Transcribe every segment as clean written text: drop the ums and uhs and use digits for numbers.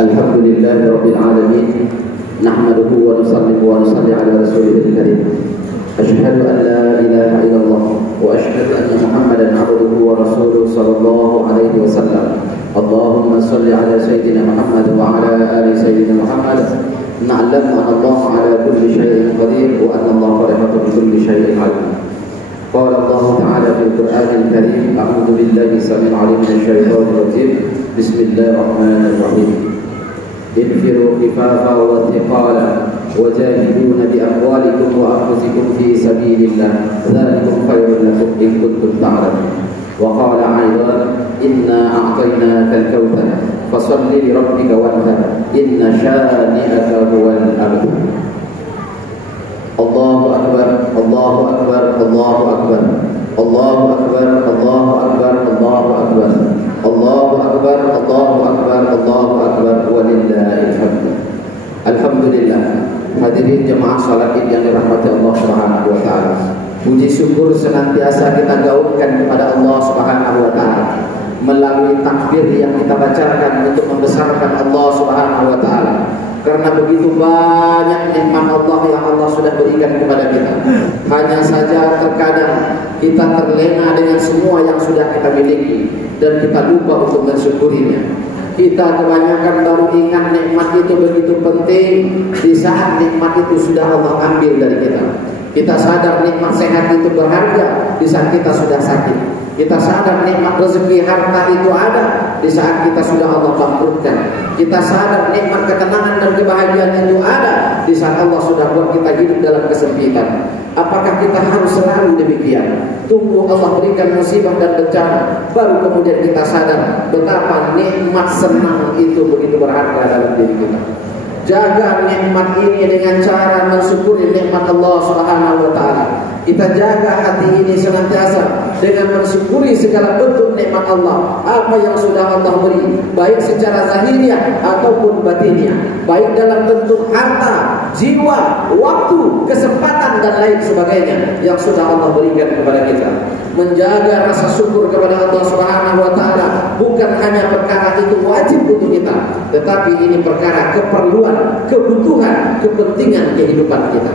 Alhamdulillahi Rabbil Alamin. Nahmaduhu wa nusallimu wa nusalli ala rasulihil karim. Asyhadu an la ilaha illallah wa asyhadu anna Muhammadan abduhu wa rasuluhu sallallahu alaihi wasallam. Allahumma salli ala sayyidina Muhammad wa ala ali sayyidina Muhammad. Na'lamu anna Allah ala kulli syai'in qadir wa anna Allah qadiru bi kulli syai'in alim. Qala Allah ta'ala fil Qur'anil Karim, a'udzu billahi samil 'alim minasyaitonir rajim. Bismillahirrahmanirrahim. Infiru khifafa wa thiqala wajahiduna bi amwalikum wa anfusikum fi sabilillah dzalikum khairun lakum in kuntum ta'lamun. Wa qala 'aidan inna a'tainakal kautsar fashalli li rabbika wanhar inna syani'aka huwal abtar. Allahu akbar, Allahu akbar, Allahu akbar. Allahu akbar, Allahu akbar, Allahu akbar. Allahu akbar, Allahu akbar, Allahu akbar, walillahil hamd. Alhamdulillah. Hadirin jemaah salat Id yang dirahmati Allah Subhanahu wa taala. Puji syukur senantiasa kita gaungkan kepada Allah Subhanahu wa taala melalui takbir yang kita bacakan untuk membesarkan Allah Subhanahu wa taala. Karena begitu banyak nikmat Allah yang Allah sudah berikan kepada kita. Hanya saja terkadang kita terlena dengan semua yang sudah kita miliki dan kita lupa untuk mensyukurinya. Kita kebanyakan baru ingat nikmat itu begitu penting di saat nikmat itu sudah Allah ambil dari kita. Kita sadar nikmat sehat itu berharga di saat kita sudah sakit. Kita sadar nikmat rezeki harta itu ada di saat kita sudah Allah bangkrutkan. Kita sadar nikmat ketenangan dan kebahagiaan itu ada di saat Allah sudah buat kita hidup dalam kesempitan. Apakah kita harus selalu demikian? Tunggu Allah berikan musibah dan bencana, baru kemudian kita sadar betapa nikmat senang itu begitu berharga dalam diri kita. Jaga nikmat ini dengan cara mensyukuri nikmat Allah Subhanahu wa taala. Kita jaga hati ini senantiasa dengan mensyukuri segala bentuk nikmat Allah. Apa yang sudah Allah beri, baik secara zahiriah ataupun batiniah, baik dalam bentuk harta, jiwa, waktu, kesempatan dan lain sebagainya yang sudah Allah berikan kepada kita. Menjaga rasa syukur kepada Allah Subhanahu wa taala bukan hanya perkara itu wajib untuk kita, tetapi ini perkara keperluan, kebutuhan, kepentingan kehidupan kita.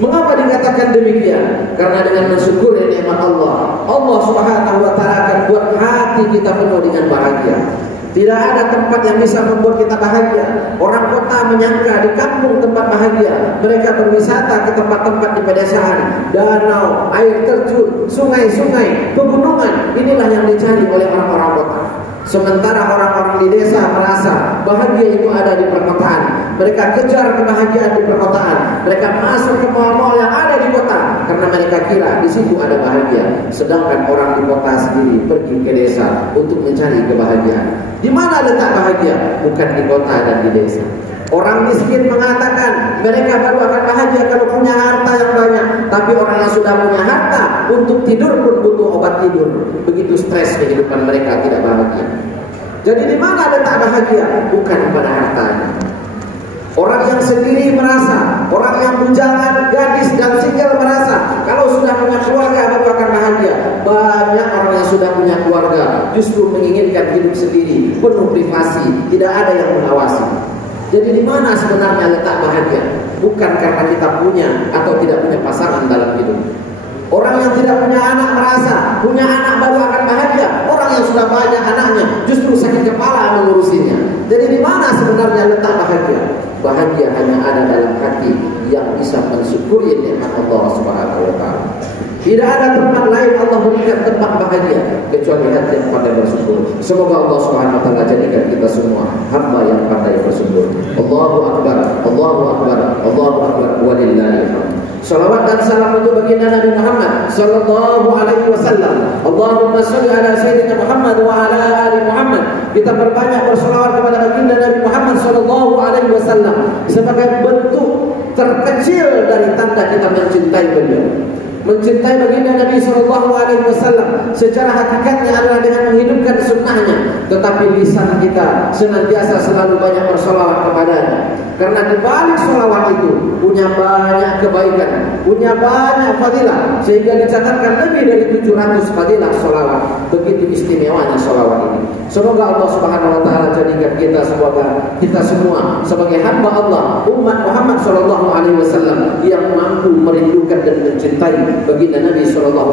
Mengapa dikatakan demikian? Karena dengan mensyukuri nikmat Allah, Allah Subhanahu wa taala akan buat hati kita penuh dengan bahagia. Tidak ada tempat yang bisa membuat kita bahagia. Orang kota menyangka di kampung tempat bahagia. Mereka berwisata ke tempat-tempat di pedesaan, danau, air terjun, sungai-sungai, pegunungan. Inilah yang dicari oleh orang-orang kota. Sementara orang-orang di desa merasa bahagia itu ada di perkotaan. Mereka kejar kebahagiaan di perkotaan. Mereka masuk ke mal-mal yang ada di kota karena mereka kira di situ ada bahagia. Sedangkan orang di kota sendiri pergi ke desa untuk mencari kebahagiaan. Di mana letak bahagia? Bukan di kota dan di desa. Orang miskin mengatakan mereka baru akan bahagia kalau punya harta yang banyak. Tapi orang yang sudah punya harta untuk tidur pun butuh obat tidur. Begitu stres kehidupan mereka tidak bahagia. Jadi di mana letak bahagia? Bukan pada hartanya. Orang yang sendiri merasa, orang yang bujangan, gadis dan single merasa kalau sudah punya keluarga baru akan bahagia. Banyak orang yang sudah punya keluarga justru menginginkan hidup sendiri, penuh privasi, tidak ada yang mengawasi. Jadi di mana sebenarnya letak bahagia? Bukan karena kita punya atau tidak punya pasangan dalam hidup. Orang yang tidak punya anak merasa punya anak baru akan bahagia. Orang yang sudah banyak anaknya justru sakit kepala mengurusinya. Jadi di mana sebenarnya letak bahagia? Bahagia hanya ada dalam hati yang bisa mensyukuri nikmat Allah Subhanahu wa taala. Tidak ada tempat lain Allah berikan tempat bahagia kecuali hati yang pandai bersyukur. Semoga Allah Subhanahu wa taala jadikan kita semua hamba yang pandai bersyukur. Allahu akbar, Allahu akbar, Allahu akbar, walillahil hamd. Salawat dan salam untuk baginda Nabi Muhammad sallallahu alaihi wasallam. Allahumma shalli ala sayyidina Muhammad wa ala ali Muhammad. Kita berbanyak berselawat kepada baginda Nabi Muhammad sallallahu alaihi wasallam sebagai bentuk terkecil dari tanda kita mencintai beliau. Mencintai baginda Nabi SAW secara hakikatnya adalah dengan menghidupkan sunnahnya. Tetapi lisan kita senantiasa selalu banyak bersolawat kepadanya. Karena di balik solawat itu punya banyak kebaikan, punya banyak fadilah, sehingga dicatatkan lebih dari 700 fadilah solawat. Begitu istimewanya solawat ini. Semoga Allah Subhanahu Wa Taala jadikan kita semua sebagai hamba Allah, umat Muhammad SAW yang mampu merindukan dan mencintai baginda Nabi SAW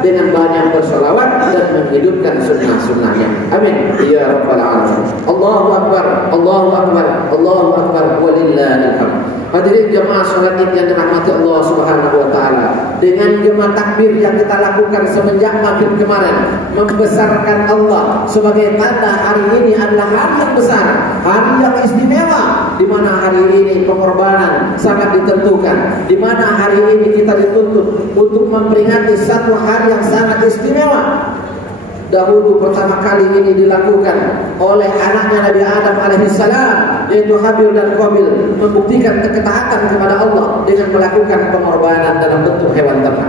dengan banyak bersolawat dan menghidupkan sunnah-sunnahnya. Amin ya rabbal alamin. Allahu akbar, Allahu akbar, Allahu akbar, walillahil hamd. Hadirin jemaah salat Id yang dirahmati Allah Subhanahu wa taala, dengan gema takbir yang kita lakukan semenjak maghrib kemarin membesarkan Allah sebagai tanda hari ini adalah hari yang besar, hari yang istimewa, di mana hari ini pengorbanan sangat ditentukan, di mana hari ini kita dituntut untuk memperingati satu hari yang sangat istimewa. Dahulu pertama kali ini dilakukan oleh anaknya Nabi Adam alaihissalam, yaitu Habil dan Qabil, membuktikan ketaatan kepada Allah dengan melakukan pengorbanan dalam bentuk hewan ternak.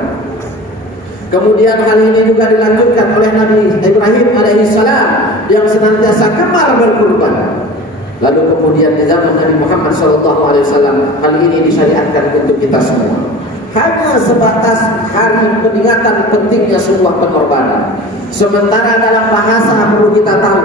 Kemudian hal ini juga dilanjutkan oleh Nabi Ibrahim alaihissalam yang senantiasa gemar berkurban. Lalu kemudian di zaman Nabi Muhammad SAW, hal ini disyariatkan untuk kita semua. Hanya sebatas hari peringatan pentingnya sebuah pengorbanan. Sementara dalam bahasa perlu kita tahu,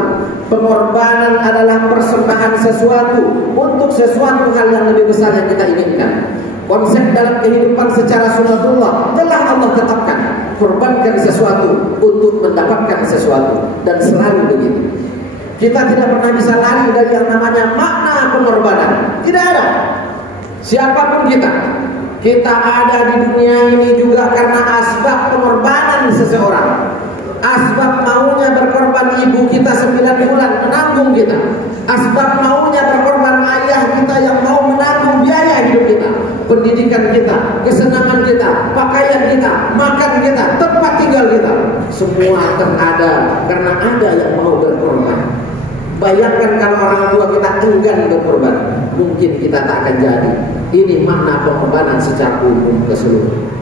pengorbanan adalah persembahan sesuatu untuk sesuatu hal yang lebih besar yang kita inginkan. Konsep dalam kehidupan secara sunnatullah telah Allah tetapkan, korbankan sesuatu untuk mendapatkan sesuatu, dan selalu begitu. Kita tidak pernah bisa lari dari yang namanya makna pengorbanan. Tidak ada. Siapapun kita ada di dunia ini juga karena asbab pengorbanan seseorang. Asbab maunya berkorban ibu kita 9 bulan menanggung kita. Asbab maunya berkorban ayah kita yang mau menanggung biaya hidup kita, pendidikan kita, kesenangan kita, pakaian kita, makan kita, tempat tinggal kita. Semua akan ada karena ada yang mau berkorban. Bayangkan kalau orang tua kita enggan berkorban, mungkin kita tak akan jadi. Ini makna pengorbanan secara umum keseluruhan.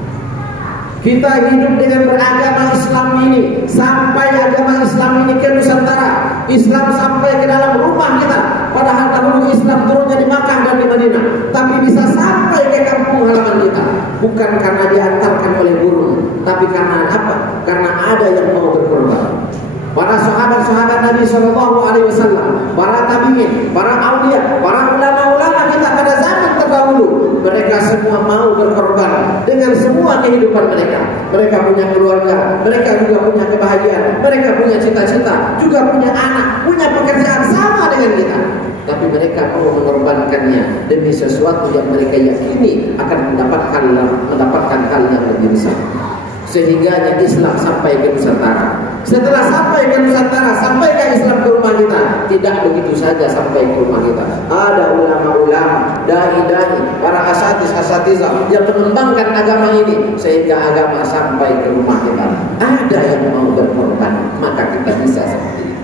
Kita hidup dengan beragama Islam ini, sampai agama Islam ini ke Nusantara. Islam sampai ke dalam rumah kita. Padahal dahulu Islam turunnya di Makkah dan di Madinah, tapi bisa sampai ke kampung halaman kita. Bukan karena diantarkan oleh burung, tapi karena apa? Karena ada yang mau berkorban. Para sahabat-sahabat Nabi SAW, para tabi'in, para aulia, para ulama-ulama kita pada zaman terdahulu, mereka semua mau berkorban dengan semua kehidupan mereka. Mereka punya keluarga, mereka juga punya kebahagiaan, mereka punya cita-cita, juga punya anak, punya pekerjaan sama dengan kita. Tapi mereka mau mengorbankannya demi sesuatu yang mereka yakini akan mendapatkan hal yang lebih besar. Sehingga Islam sampai ke Nusantara. Setelah sampai ke Nusantara, sampai ke Islam ke rumah kita. Tidak begitu saja sampai ke rumah kita. Ada ulama-ulama, dai-dai, para asatiz-asatizah yang mengembangkan agama ini sehingga agama sampai ke rumah kita. Ada yang mau berkorban, maka kita bisa seperti ini.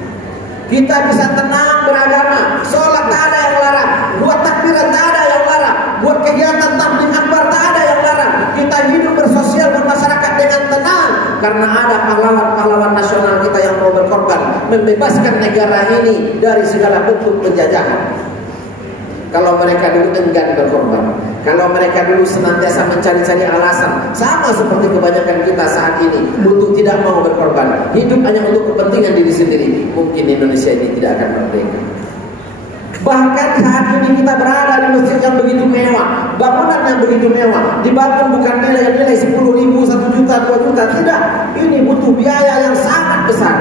Kita bisa tenang beragama. Sholat tak ada yang larang, buat takbiran tak ada yang larang, buat kegiatan tabligh akbar tak ada yang larang. Kita hidup bersosial bermasyarakat dengan tenang karena ada pahlawan-pahlawan nasional kita yang mau berkorban membebaskan negara ini dari segala bentuk penjajahan. Kalau mereka dulu enggan berkorban, kalau mereka dulu senantiasa mencari-cari alasan, sama seperti kebanyakan kita saat ini untuk tidak mau berkorban, hidup hanya untuk kepentingan diri sendiri, mungkin Indonesia ini tidak akan merdeka. Bahkan saat ini kita berada di masjid yang begitu mewah, bangunan yang begitu mewah, dibangun bukan nilai 10.000, 1 juta, 2 juta, tidak. Ini butuh biaya yang sangat besar.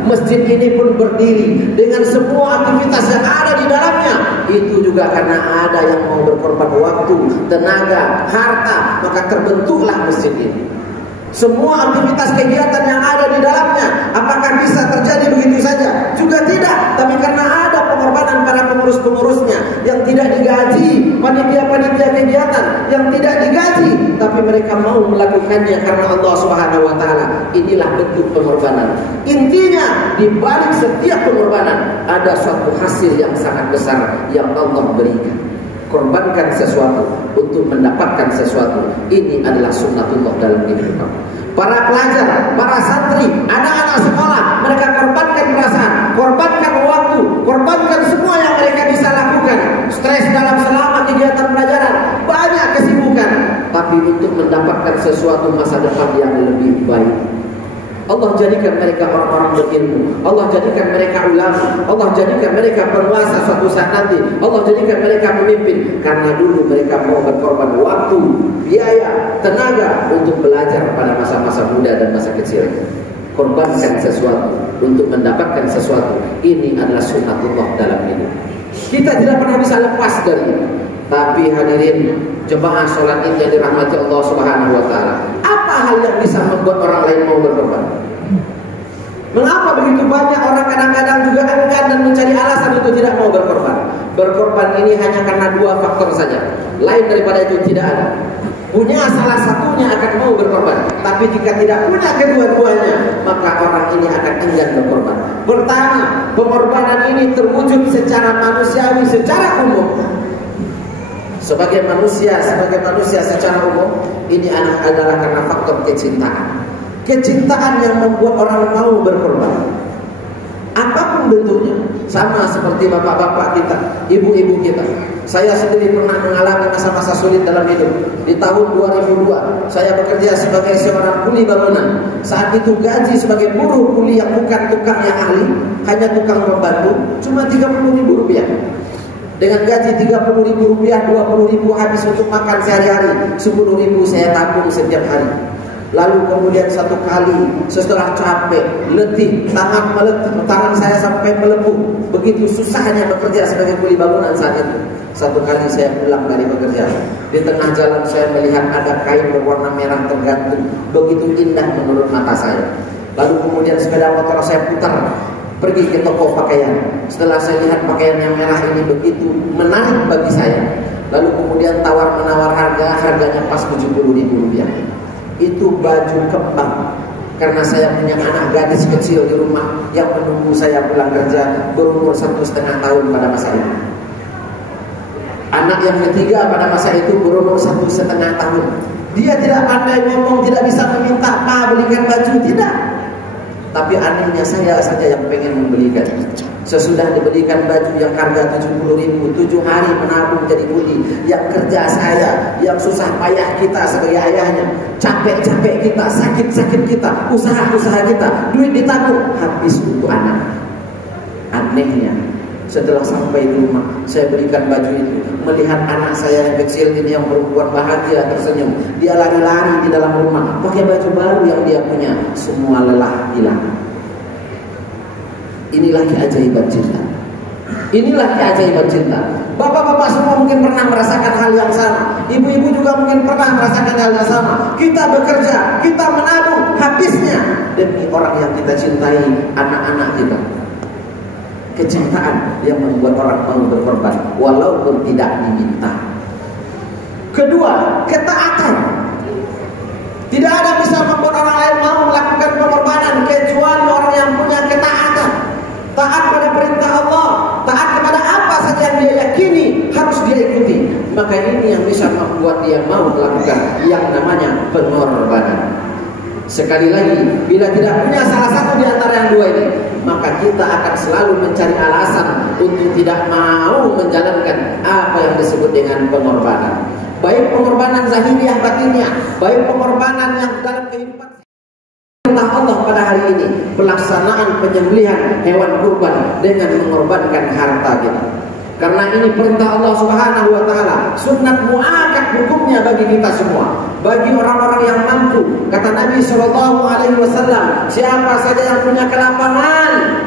Masjid ini pun berdiri dengan semua aktivitas yang ada di dalamnya. Itu juga karena ada yang mau berkorban waktu, tenaga, harta, maka terbentuklah masjid ini. Semua aktivitas kegiatan yang ada di dalamnya, apakah bisa terjadi begitu saja? Juga tidak. Tapi karena ada pengorbanan para pengurus-pengurusnya yang tidak digaji, panitia-panitia kegiatan yang tidak digaji, tapi mereka mau melakukannya karena Allah Subhanahu wa taala. Inilah bentuk pengorbanan. Intinya di balik setiap pengorbanan ada suatu hasil yang sangat besar yang Allah berikan. Korbankan sesuatu untuk mendapatkan sesuatu. Ini adalah sunnatullah dalam hidup kamu. Para pelajar, para santri, anak-anak sekolah, mereka korbankan perasaan, korbankan waktu, korbankan semua yang mereka bisa lakukan. Stres dalam selama kegiatan pelajaran, banyak kesibukan, tapi untuk mendapatkan sesuatu masa depan yang lebih baik. Allah jadikan mereka orang-orang berilmu. Allah jadikan mereka ulama. Allah jadikan mereka penguasa suatu saat nanti. Allah jadikan mereka pemimpin. Karena dulu mereka mau berkorban waktu, biaya, tenaga untuk belajar pada masa-masa muda dan masa kecil. Korbankan sesuatu untuk mendapatkan sesuatu. Ini adalah sunnatullah dalam hidup. Kita tidak pernah bisa lepas dari itu. Tapi hadirin jemaah sholat Id yang dirahmati Allah Subhanahu wa taala, apa hal yang bisa membuat orang lain mau berkorban? Mengapa begitu banyak orang kadang-kadang juga enggan dan mencari alasan untuk tidak mau berkorban? Berkorban ini hanya karena dua faktor saja. Lain daripada itu tidak ada. Punya salah satunya akan mau berkorban, tapi jika tidak punya kedua-duanya, maka orang ini akan enggan berkorban. Pertama, pengorbanan ini terwujud secara manusiawi, secara umum. Sebagai manusia secara umum, ini adalah karena faktor kecintaan. Kecintaan yang membuat orang mau berkorban. Apapun bentuknya, sama seperti bapak-bapak kita, ibu-ibu kita. Saya sendiri pernah mengalami masa-masa sulit dalam hidup. Di tahun 2002, saya bekerja sebagai seorang kuli bangunan. Saat itu gaji sebagai buruh kuli yang bukan tukang yang ahli, hanya tukang pembantu, cuma Rp30.000. Dengan gaji Rp30.000, Rp20.000 habis untuk makan sehari-hari, Rp10.000 saya tabung setiap hari. Lalu kemudian satu kali setelah capek, letih, tangan saya sampai melepuh. Begitu susahnya bekerja sebagai kuli bangunan saat itu. Satu kali saya pulang dari bekerja, di tengah jalan saya melihat ada kain berwarna merah tergantung. Begitu indah menurut mata saya. Lalu kemudian sepeda motor saya putar pergi ke toko pakaian. Setelah saya lihat pakaian yang merah ini begitu menarik bagi saya, lalu kemudian tawar-menawar harganya pas Rp70.000. Itu baju kembang. Karena saya punya anak gadis kecil di rumah yang menunggu saya pulang kerja, berumur 1,5 tahun pada masa itu. Anak yang ketiga pada masa itu berumur 1,5 tahun. Dia tidak pandai ngomong, tidak bisa meminta, "Pa, belikan baju," tidak. Tapi anehnya saya saja yang pengen membelikan. Sesudah dibelikan baju yang harga Rp70.000, 7 hari menabung jadi kuli. Yang kerja saya, yang susah payah kita sebagai ayahnya, capek-capek kita, sakit-sakit kita, usaha-usaha kita, duit ditabung, habis untuk anak. Anehnya, setelah sampai di rumah, saya belikan baju itu. Melihat anak saya yang kecil ini yang perempuan bahagia tersenyum. Dia lari-lari di dalam rumah, pakai baju baru yang dia punya. Semua lelah hilang. Inilah keajaiban cinta. Inilah keajaiban cinta. Bapak-bapak semua mungkin pernah merasakan hal yang sama. Ibu-ibu juga mungkin pernah merasakan hal yang sama. Kita bekerja, kita menabung, habisnya demi orang yang kita cintai, anak-anak kita. Kecintaan yang membuat orang mau berkorban walaupun tidak diminta. Kedua, ketaatan. Tidak ada bisa membuat orang lain mau melakukan pengorbanan kecuali orang yang punya ketaatan. Taat pada perintah Allah, taat kepada apa saja yang dia yakini harus dia ikuti. Maka ini yang bisa membuat dia mau melakukan yang namanya pengorbanan. Sekali lagi, bila tidak punya salah satu di antara yang dua ini, maka kita akan selalu mencari alasan untuk tidak mau menjalankan apa yang disebut dengan pengorbanan. Baik pengorbanan zahiriyah batinnya, baik pengorbanan yang dalam kehidupan. Perintah Allah pada hari ini, pelaksanaan penyembelihan hewan kurban dengan mengorbankan harta kita. Karena ini perintah Allah Subhanahu wa taala, sunnat muakkad hukumnya bagi kita semua. Bagi orang-orang yang mampu, kata Nabi sallallahu alaihi wasallam, siapa saja yang punya kelapangan,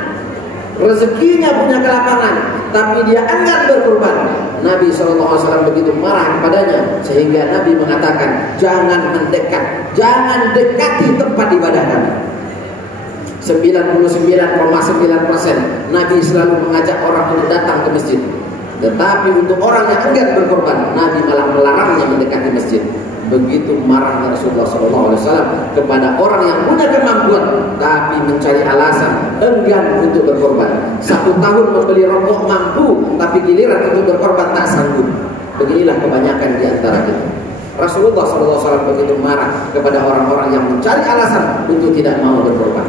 rezekinya punya kelapangan, tapi dia enggan berkurban, Nabi sallallahu alaihi wasallam begitu marah kepadanya sehingga Nabi mengatakan, jangan mendekat, jangan dekati tempat ibadah kami. 99,9% Nabi selalu mengajak orang untuk datang ke masjid. Tetapi untuk orang yang enggan berkorban, Nabi malah melarangnya mendekati masjid. Begitu marahnya Rasulullah SAW kepada orang yang punya kemampuan tapi mencari alasan enggan untuk berkorban. 1 tahun membeli rokok mampu, tapi giliran untuk berkorban tak sanggup. Beginilah kebanyakan di antara kita. Rasulullah SAW begitu marah kepada orang-orang yang mencari alasan untuk tidak mau berkorban.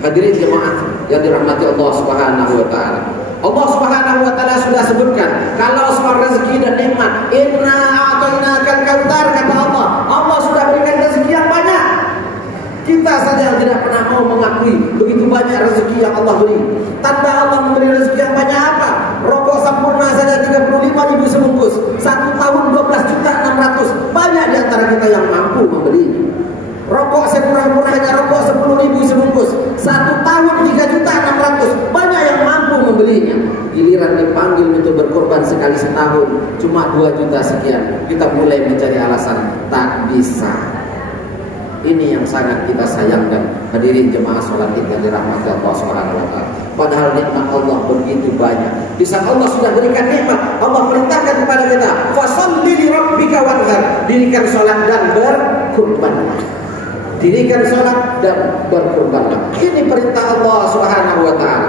Hadirin jemaah yang dirahmati Allah Subhanahu wa taala. Allah Subhanahu wa taala sudah sebutkan kalau soal rezeki dan nikmat, inna a'tainakal kautsar, kata Allah. Allah sudah berikan rezeki yang banyak. Kita saja yang tidak pernah mau mengakui begitu banyak rezeki yang Allah beri. Tanda Allah memberi rezeki yang banyak apa? Rokok sempurna saja 35.000 sebungkus. 1 tahun 12.600.000. Banyak di antara kita yang mampu membelinya. Rokok semurah-murahnya rokok 10.000 sebungkus. 1 tahun 3.600.000. Banyak yang mampu membelinya. Giliran dipanggil untuk berkorban sekali setahun cuma 2 juta sekian. Kita mulai mencari alasan tak bisa. Ini yang sangat kita sayangkan. Hadirin jemaah salat yang dirahmati Allah Subhanahu wa taala. Padahal nikmat Allah begitu banyak. Di saat Allah sudah berikan nikmat, Allah perintahkan kepada kita, "Fasholli li rabbika wanhar." Dirikan salat dan berkurbanlah. Dirikan salat dan berkurbanlah. Ini perintah Allah Subhanahu wa taala.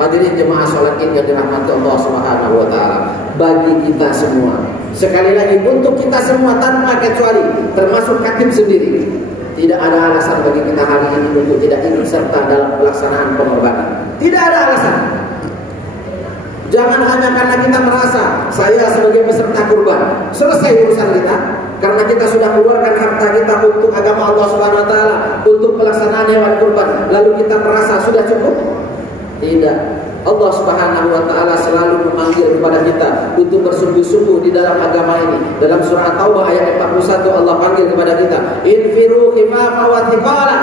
Hadirin jemaah salat yang dirahmati Allah Subhanahu wa taala. Bagi kita semua, sekali lagi untuk kita semua tanpa kecuali, termasuk khatib sendiri. Tidak ada alasan bagi kita hari ini untuk tidak ikut serta dalam pelaksanaan pengorbanan. Tidak ada alasan. Jangan hanya karena kita merasa saya sebagai peserta kurban selesai urusan kita, karena kita sudah keluarkan harta kita untuk agama Allah Subhanahu wa taala, untuk pelaksanaan hewan kurban, lalu kita merasa sudah cukup. Tidak. Allah Subhanahu wa taala selalu memanggil kepada kita untuk bersungguh-sungguh di dalam agama ini. Dalam surah Taubah ayat 41 Allah panggil kepada kita, infiru khifafa wa thiqala.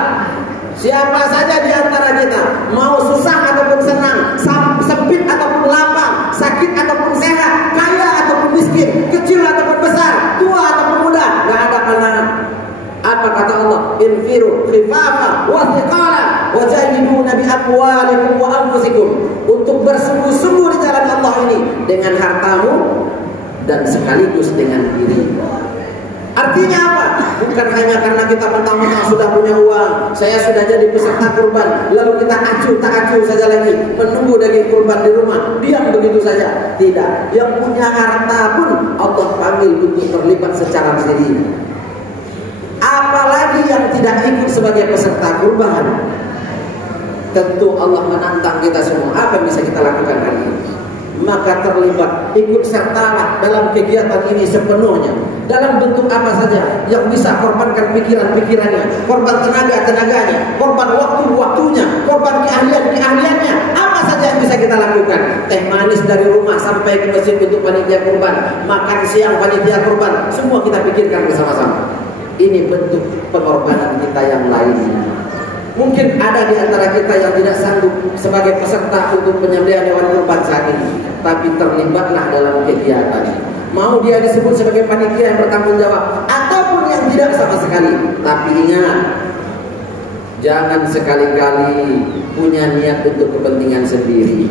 Siapa saja di antara kita mau susah ataupun senang, sempit ataupun lapang, sakit ataupun sehat, kaya ataupun miskin, kecil ataupun besar, tua ataupun muda, enggak ada pandangan. Apa kata Allah? Infiru khifafa wa thiqala wajahiduna bi amwalikum wa anfusikum. Untuk bersungguh-sungguh di jalan Allah ini dengan hartamu dan sekaligus dengan dirimu. Artinya apa? Bukan hanya karena kita mentang-mentang sudah punya uang, saya sudah jadi peserta kurban, lalu kita acuh tak acuh saja lagi menunggu daging kurban di rumah, diam begitu saja. Tidak. Yang punya harta pun Allah panggil untuk terlibat secara sendiri. Apalagi yang tidak ikut sebagai peserta kurban. Tentu Allah menantang kita semua. Apa yang bisa kita lakukan hari ini? Maka terlibat, ikut sertalah dalam kegiatan ini sepenuhnya. Dalam bentuk apa saja yang bisa korbankan pikiran-pikirannya, korban tenaga-tenaganya, korban waktu-waktunya, korban keahlian-keahliannya. Apa saja yang bisa kita lakukan? Teh manis dari rumah sampai ke masjid untuk panitia kurban, makan siang panitia kurban, semua kita pikirkan bersama-sama. Ini bentuk pengorbanan kita yang lainnya. Mungkin ada di antara kita yang tidak sanggup sebagai peserta untuk penyembelihan hewan kurban saat ini, tapi terlibatlah dalam kegiatan. Mau dia disebut sebagai panitia yang bertanggung jawab, ataupun yang tidak sama sekali. Tapi ingat, jangan sekali-kali punya niat untuk kepentingan sendiri.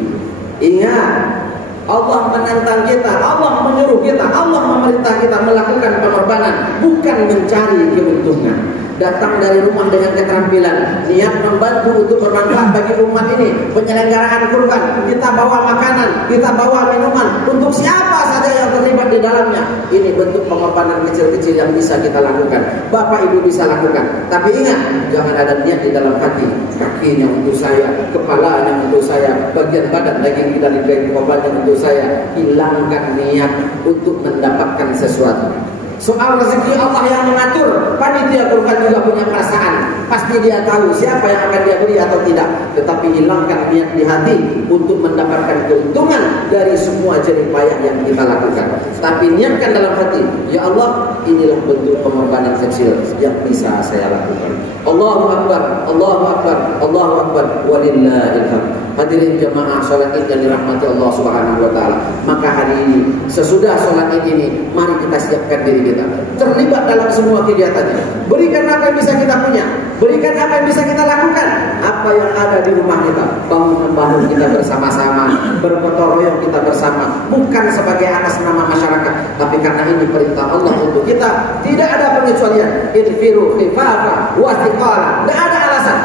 Ingat, Allah menantang kita, Allah menyuruh kita, Allah memerintah kita melakukan pengorbanan, bukan mencari keuntungan. Datang dari rumah dengan keterampilan, niat membantu untuk bermanfaat bagi umat ini, penyelenggaraan kurban, kita bawa makanan, kita bawa minuman untuk siapa saja yang terlibat di dalamnya. Ini bentuk pengorbanan kecil-kecil yang bisa kita lakukan. Bapak Ibu bisa lakukan, tapi ingat, jangan ada niat di dalam hati. Kakinya untuk saya, kepalanya untuk saya, bagian badan daging dari daging korbannya untuk saya. Hilangkan niat untuk mendapatkan sesuatu. Soal rezeki Allah yang mengatur. Panitia kurban juga punya perasaan. Pasti dia tahu siapa yang akan dia beri atau tidak. Tetapi hilangkan niat di hati untuk mendapatkan keuntungan dari semua jerih payah yang kita lakukan. Tapi niatkan dalam hati, ya Allah, inilah bentuk pengorbanan kecil yang bisa saya lakukan. Allahu Akbar, Allahu Akbar, Allahu Akbar, walillahil hamd. Hadirin jemaah salat Id yang dirahmati Allah Subhanahu wa taala. Maka hari ini sesudah salat Id ini, mari kita siapkan diri kita terlibat dalam semua kegiatannya. Berikan apa yang bisa kita punya, berikan apa yang bisa kita lakukan, apa yang ada di rumah kita, bangun-membangun kita bersama-sama, bergotong royong kita bersama, bukan sebagai atas nama masyarakat, tapi karena ini perintah Allah untuk kita. Tidak ada pengecualian. Infiru khifafa wa thiqala. Tidak ada alasan.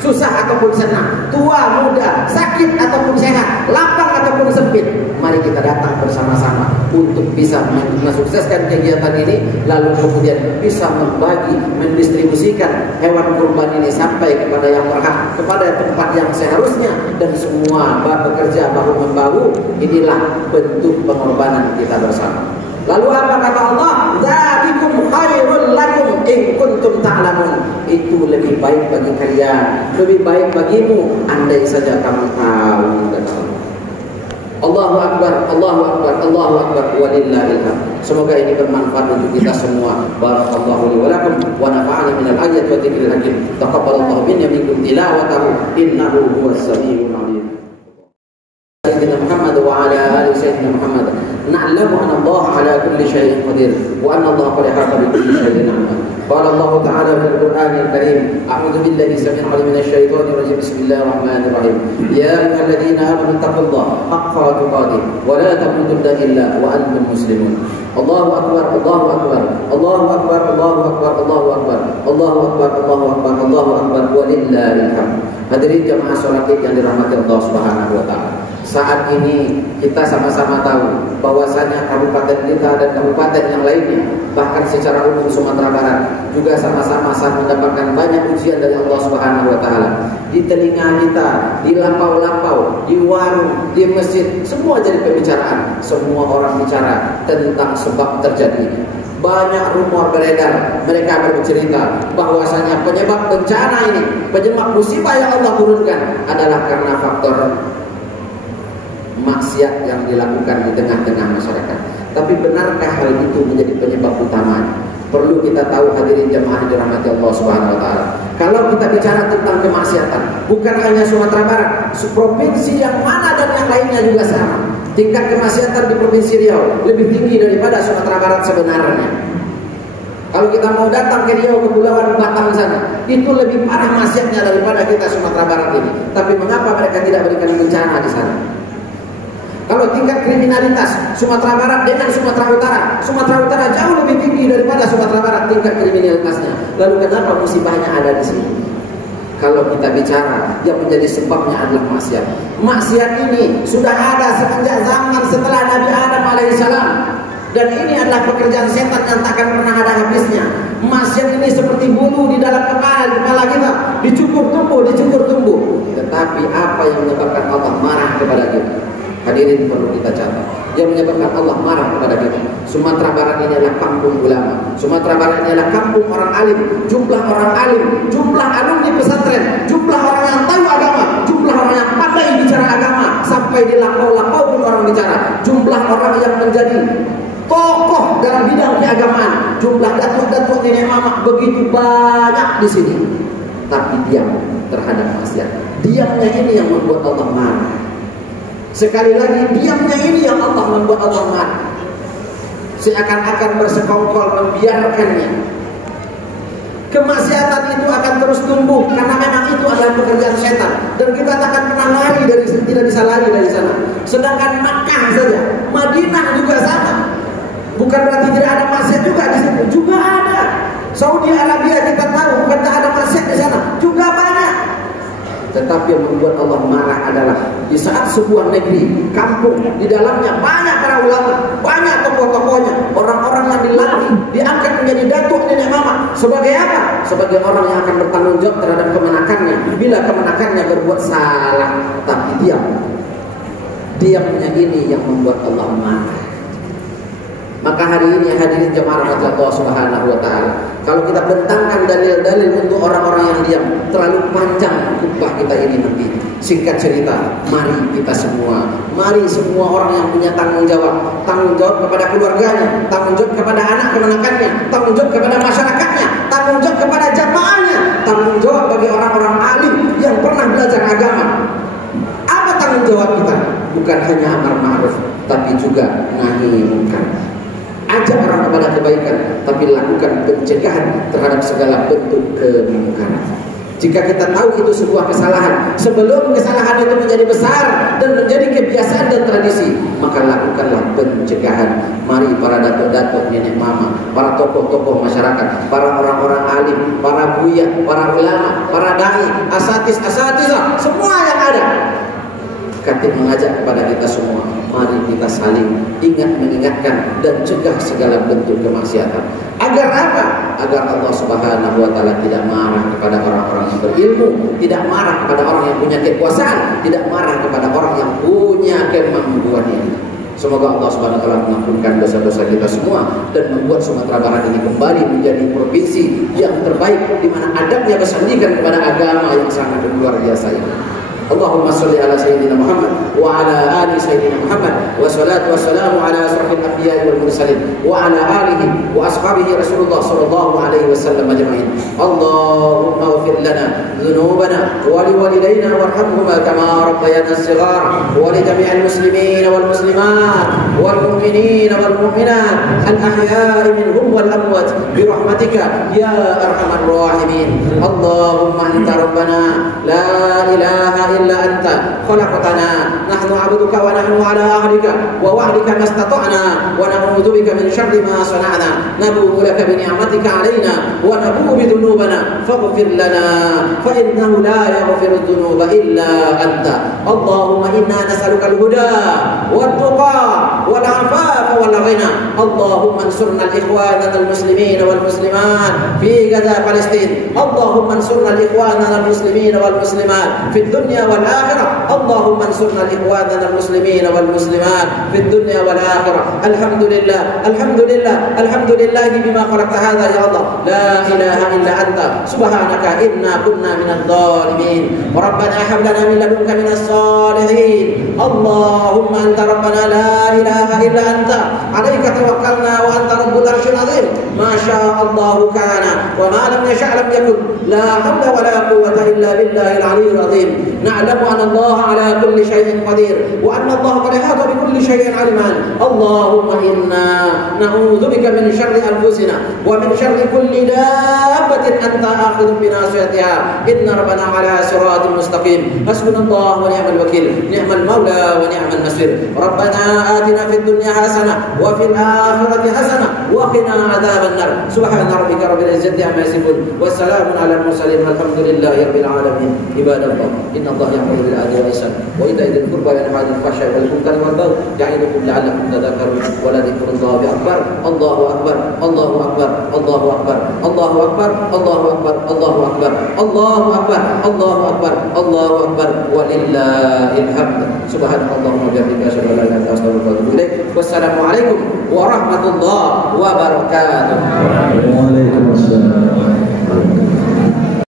Susah ataupun senang, tua, muda, sakit ataupun sehat, lapang ataupun sempit, mari kita datang bersama-sama untuk bisa mensukseskan kegiatan ini, lalu kemudian bisa membagi, mendistribusikan hewan kurban ini sampai kepada yang berhak, kepada tempat yang seharusnya, dan semua bekerja bahu-membahu. Inilah bentuk pengorbanan kita bersama. Lalu apa kata Allah? Dzalikum khairul lakum in kuntum ta'lamun. Itu lebih baik bagi kalian, lebih baik bagimu andai saja kamu tahu, kata Allah. Allahu akbar, Allahu akbar, Allahu akbar, walillahil hamd. Semoga ini bermanfaat untuk kita semua. Barakallahu li wa lakum wa nafa'ani minal ayati wa dzikril hakim. Taqabbalallahu minna minkum tilawatahu innahu huwas samiul alim. Sayyidina Muhammad wa ala ali sayyidina Muhammad. Na'lamu anna Allah ala kulli syai'in qadir wa anna Allah qad ahata bi kulli syai'in 'ilma. Qala Allah ta'ala fil Qur'anil Karim, a'udzu billahi samil 'alim minasy syaithanir rajim. Bismillahirrahmanir rahim. Ya ayyuhalladzina amanu taqullaha haqqa tuqatih wa la tamutunna illa wa antum muslimun. Allahu akbar, Allahu akbar, Allahu akbar, Allahu akbar, Allahu akbar, Allahu akbar, Allahu akbar, Allahu akbar, walillahil hamd. Hadirin jamaah salat Id yang dirahmati Allah Subhanahu wa taala. Saat ini kita sama-sama tahu bahwasanya kabupaten kita dan kabupaten yang lainnya, bahkan secara umum Sumatera Barat juga sama-sama mendapatkan banyak ujian dari Allah Subhanahu wa taala. Di telinga kita, di lampau-lampau, di warung, di masjid, semua jadi pembicaraan. Semua orang bicara tentang sebab terjadi. Banyak rumor beredar, mereka bercerita bahwasanya penyebab bencana ini, penyebab musibah yang Allah turunkan adalah karena faktor maksiat yang dilakukan di tengah-tengah masyarakat. Tapi benarkah hal itu menjadi penyebab utamanya? Perlu kita tahu, hadirin jemaah yang dirahmati Allah Subhanahu wa taala. Kalau kita bicara tentang kemaksiatan, bukan hanya Sumatera Barat, provinsi yang mana dan yang lainnya juga sama. Tingkat kemaksiatan di Provinsi Riau lebih tinggi daripada Sumatera Barat sebenarnya. Kalau kita mau datang ke Riau, Kepulauan Batam sana, itu lebih parah maksiatnya daripada kita Sumatera Barat ini. Tapi mengapa mereka tidak berikan bencana di sana? Kalau tingkat kriminalitas Sumatera Barat dengan Sumatera Utara jauh lebih tinggi daripada Sumatera Barat tingkat kriminalitasnya. Lalu kenapa musibahnya ada di sini? Kalau kita bicara yang menjadi sebabnya adalah maksiat. Maksiat ini sudah ada semenjak zaman setelah Nabi Adam alaihissalam. Dan ini adalah pekerjaan setan yang takkan pernah ada habisnya. Maksiat ini seperti bulu di dalam kepala kita, dicukur tumbuh. Tetapi apa yang menyebabkan Allah marah kepada kita? Hadirin perlu kita catat. Yang menyebabkan Allah marah kepada kita. Sumatera Barat ini adalah kampung ulama. Sumatera Barat ini adalah kampung orang alim. Jumlah orang alim, jumlah alumni pesantren, jumlah orang yang tahu agama, jumlah orang yang pandai bicara agama, sampai di lampau-lampau pun orang bicara. Jumlah orang yang menjadi tokoh dalam bidang keagamaan, jumlah datuk-datuk nenek mama begitu banyak di sini. Tapi diam terhadap maksiat. Diamnya ini yang membuat Allah marah. Sekali lagi, diamnya ini yang Allah membuat Allah marah. Seakan-akan bersekongkol membiarkannya. Kemaksiatan itu akan terus tumbuh karena memang itu adalah pekerjaan setan, dan kita tak akan pernah lari dari, tidak bisa lari dari sana. Sedangkan Makkah saja, Madinah juga sama. Bukan berarti tidak ada maksiat juga di situ, juga ada. Saudi Arabia kita tahu, bukan tak ada maksiat di sana, juga banyak. Tetapi yang membuat Allah marah adalah di saat sebuah negeri, kampung, di dalamnya banyak para ulama, banyak tokoh-tokohnya, orang-orang yang dilatih, diangkat menjadi datuk nenek mama. Sebagai apa? Sebagai orang yang akan bertanggung jawab terhadap kemenakannya bila kemenakannya berbuat salah. Tapi diamnya ini yang membuat Allah marah. Maka hari ini hadirin jemaah rahmat Allah Subhanahu wa taala, kalau kita bentangkan dalil-dalil untuk orang-orang yang diam, terlalu panjang khutbah kita ini nanti. Singkat cerita, mari kita semua, mari semua orang yang punya tanggung jawab kepada keluarganya, tanggung jawab kepada anak kemenakannya, tanggung jawab kepada masyarakatnya, tanggung jawab kepada jamaahnya, tanggung jawab bagi orang-orang alim yang pernah belajar agama. Apa tanggung jawab kita? Bukan hanya amar ma'ruf, tapi juga nahi munkar. Ajak orang kepada kebaikan, tapi lakukan pencegahan terhadap segala bentuk kemungkaran. Jika kita tahu itu sebuah kesalahan, sebelum kesalahan itu menjadi besar dan menjadi kebiasaan dan tradisi, maka lakukanlah pencegahan. Mari para datuk-datuk, nenek mama, para tokoh-tokoh masyarakat, para orang-orang alim, para buya, para ulama, para dai, asatizah, semua yang ada, Khatib mengajak kepada kita semua, mari kita saling ingat mengingatkan dan cegah segala bentuk kemaksiatan. Agar apa? Agar Allah Subhanahu wa taala tidak marah kepada orang-orang yang berilmu, tidak marah kepada orang yang punya kekuasaan, tidak marah kepada orang yang punya kemampuan ini. Semoga Allah Subhanahu wa taala mengampunkan dosa-dosa kita semua dan membuat Sumatera Barat ini kembali menjadi provinsi yang terbaik di mana adabnya bersandingan kepada agama yang sangat luar biasa ini. Allahumma salli ala sayyidina Muhammad wa ala ali sayyidina Muhammad wa salatu wassalamu ala asrafil anbiya'i wal mursalin wa ala alihi wa ashabihi Rasulullah sallallahu alaihi wasallam ajma'in. Allahumma ighfir lana dhunubana wa liwalidayna warhamhuma kama rabbayana shighara wa li jami'il muslimin wal muslimat wal mu'minin wal mu'minat al ahya'i minhum wal amwat bi rahmatika ya arhamar rahimin. Allahumma anta rabbana la ilaha إلا أنت خلقتنا نحن عبدك ونحن على عهدك ووعدك ما استطعنا ونعوذ بك من شر ما صنعنا نبوء لك بنعمتك علينا ونبوء بذنوبنا فاغفر لنا فإنه لا يغفر الذنوب إلا أنت. اللهم إنا نسألك الهدى والتقى والعفاف والغنى. اللهم انصرنا الإخواننا المسلمين والمسلمات في غزة فلسطين. اللهم انصرنا الإخواننا المسلمين والمسلمات في الدنيا والآخرة. اللهم انصرنا الإخواننا المسلمين والمسلمات في الدنيا والآخرة. الحمد لله الحمد لله الحمد لله بما خلقت هذا يا الله. لا إله إلا أنت سبحانك إنا كنا من الظالمين. ربنا هب لنا من لدنك من الصالحين. اللهم أنت ربنا لا إله إلا أنت عليك توكلنا وأنت رب العرش العظيم. ما شاء الله كان وما لم يشاء لم يكن. لا حول ولا قوة إلا بالله العلي العظيم. نعلم أن الله على كل شيء قدير وأن الله قد أحاط بكل شيء علما. اللهم إنا نعوذ بك من شر أنفسنا ومن شر كل دابة أنت آخذ بناصيتها. إن ربنا على صراط مستقيم. حسبنا الله ونعم الوكيل نعم المولى ونعم النصير. ربنا آتنا في الدنيا حسنة وفي الآخرة حسنة وقنا عذاب النار. سبحان ربك رب العزة عما يصفون والسلام على المرسلين والحمد لله رب العالمين. عباد الله إن الله يأمر بالعدل والإحسان وإيتاء ذي القربى وينهى عن الفحشاء والمنكر والبغي يعظكم لعلكم تذكرون ولذكر الله أكبر. الله أكبر الله أكبر الله أكبر الله أكبر الله أكبر الله أكبر الله أكبر الله أكبر الله أكبر ولله الحمد. سبحانك اللهم وبحمدك أشهد أن لا إله إلا أنت أستغفرك وأتوب إليك. والسلام عليكم ورحمة الله وبركاته. وعليكم السلام.